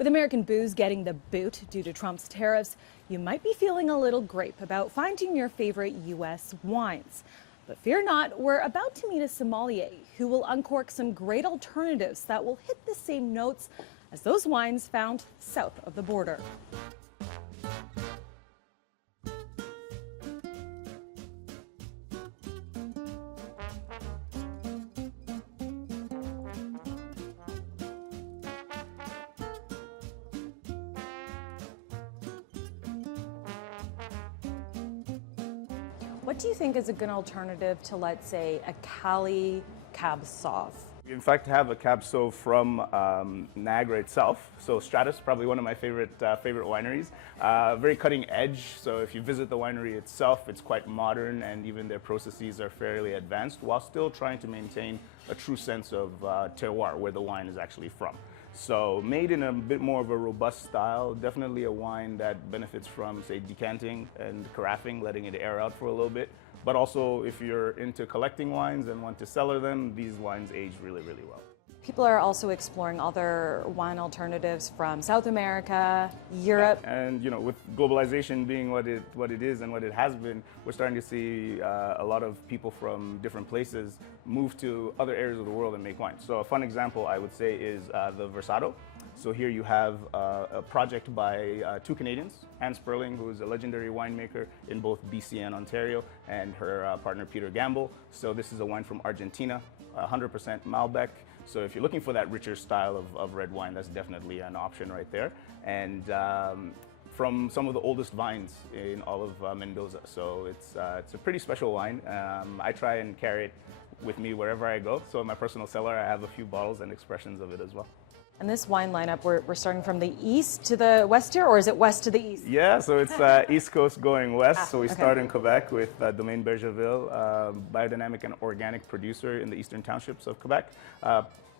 With American booze getting the boot due to Trump's tariffs, you might be feeling a little grape about finding your favorite U.S. wines. But fear not, we're about to meet a sommelier who will uncork some great alternatives that will hit the same notes as those wines found south of the border. What do you think is a good alternative to, let's say, a Cali Cab Sauv? We in fact have a Cab Sauv from Niagara itself. So Stratus, probably one of my favorite wineries. Very cutting edge. So if you visit the winery itself, it's quite modern, and even their processes are fairly advanced, while still trying to maintain a true sense of terroir, where the wine is actually from. So made in a bit more of a robust style, definitely a wine that benefits from, say, decanting and caraffing, letting it air out for a little bit. But also, if you're into collecting wines and want to cellar them, these wines age really, really well. People are also exploring other wine alternatives from South America, Europe. And you know, with globalization being what it is and what it has been, we're starting to see a lot of people from different places move to other areas of the world and make wine. So a fun example, I would say, is the Versado. So here you have a project by two Canadians, Anne Sperling, who is a legendary winemaker in both BC and Ontario, and her partner Peter Gamble. So this is a wine from Argentina, 100% malbec. So if you're looking for that richer style of red wine, that's definitely an option right there. And from some of the oldest vines in all of Mendoza. So it's a pretty special wine. I try and carry it with me wherever I go. So in my personal cellar, I have a few bottles and expressions of it as well. And this wine lineup, we're starting from the east to the west here, or is it west to the east? Yeah, so it's east coast going west. So we start in Quebec with Domaine Bergerville, biodynamic and organic producer in the eastern townships of Quebec,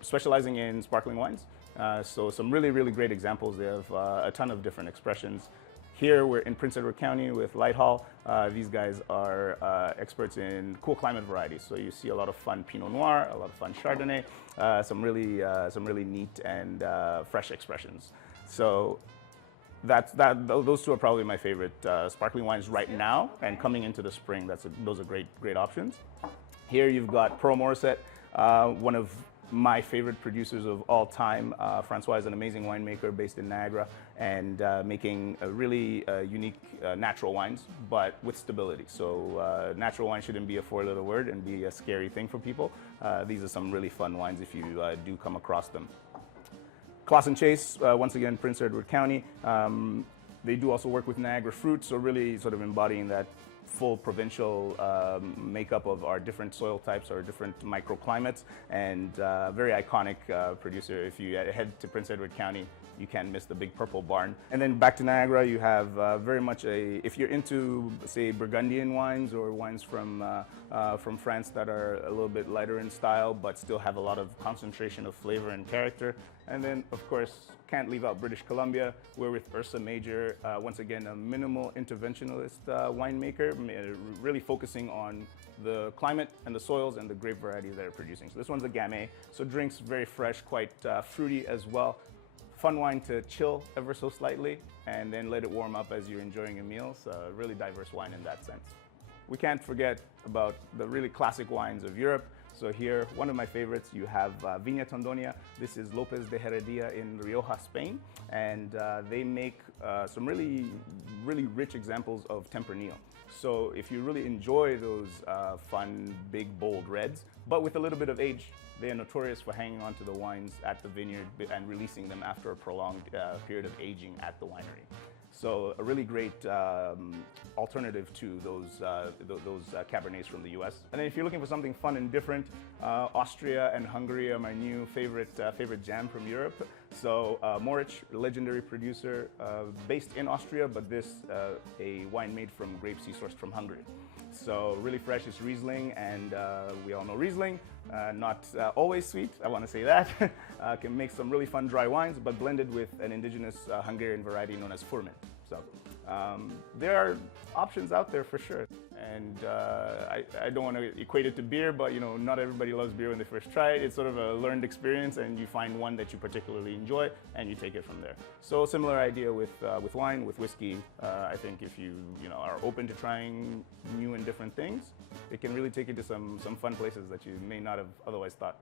specializing in sparkling wines. So some really, really great examples. They have a ton of different expressions. Here we're in Prince Edward County with Lighthall. These guys are experts in cool climate varieties. So you see a lot of fun Pinot Noir, a lot of fun Chardonnay, some really neat and fresh expressions. So those two are probably my favorite sparkling wines right now. And coming into the spring, those are great options. Here you've got Pearl Morissette, one of my favorite producers of all time. Francois is an amazing winemaker based in Niagara, and making a really unique natural wines, but with stability. So natural wine shouldn't be a four-letter word and be a scary thing for people. These are some really fun wines if you do come across them. Class and Chase, once again, Prince Edward County. They do also work with Niagara fruit, so really sort of embodying that full provincial makeup of our different soil types, our different microclimates, and very iconic producer. If you head to Prince Edward County, you can't miss the big purple barn. And then back to Niagara, you have very much if you're into, say, Burgundian wines or wines from France that are a little bit lighter in style, but still have a lot of concentration of flavor and character. And then, of course, can't leave out British Columbia. We're with Ursa Major, once again, a minimal interventionalist winemaker, really focusing on the climate and the soils and the grape varieties that are producing. So this one's a Gamay, so drinks very fresh, quite fruity as well. Fun wine to chill ever so slightly and then let it warm up as you're enjoying a meal. So a really diverse wine in that sense. We can't forget about the really classic wines of Europe. So here, one of my favorites, you have Viña Tondonia. This is Lopez de Heredia in Rioja, Spain. And they make some really rich examples of Tempranillo. So if you really enjoy those fun, big, bold reds, but with a little bit of age, they are notorious for hanging on to the wines at the vineyard and releasing them after a prolonged period of aging at the winery. So a really great alternative to those Cabernets from the US. And then if you're looking for something fun and different, Austria and Hungary are my new favorite jam from Europe. So Moritz, legendary producer based in Austria, but this a wine made from grapes he sourced from Hungary. So really fresh, it's Riesling, and we all know Riesling, not always sweet, I want to say that. Can make some really fun dry wines, but blended with an indigenous Hungarian variety known as Furman. So there are options out there for sure. And I don't want to equate it to beer, but you know, not everybody loves beer when they first try it. It's sort of a learned experience, and you find one that you particularly enjoy, and you take it from there. So similar idea with wine, with whiskey. I think if you are open to trying new and different things, it can really take you to some fun places that you may not have otherwise thought.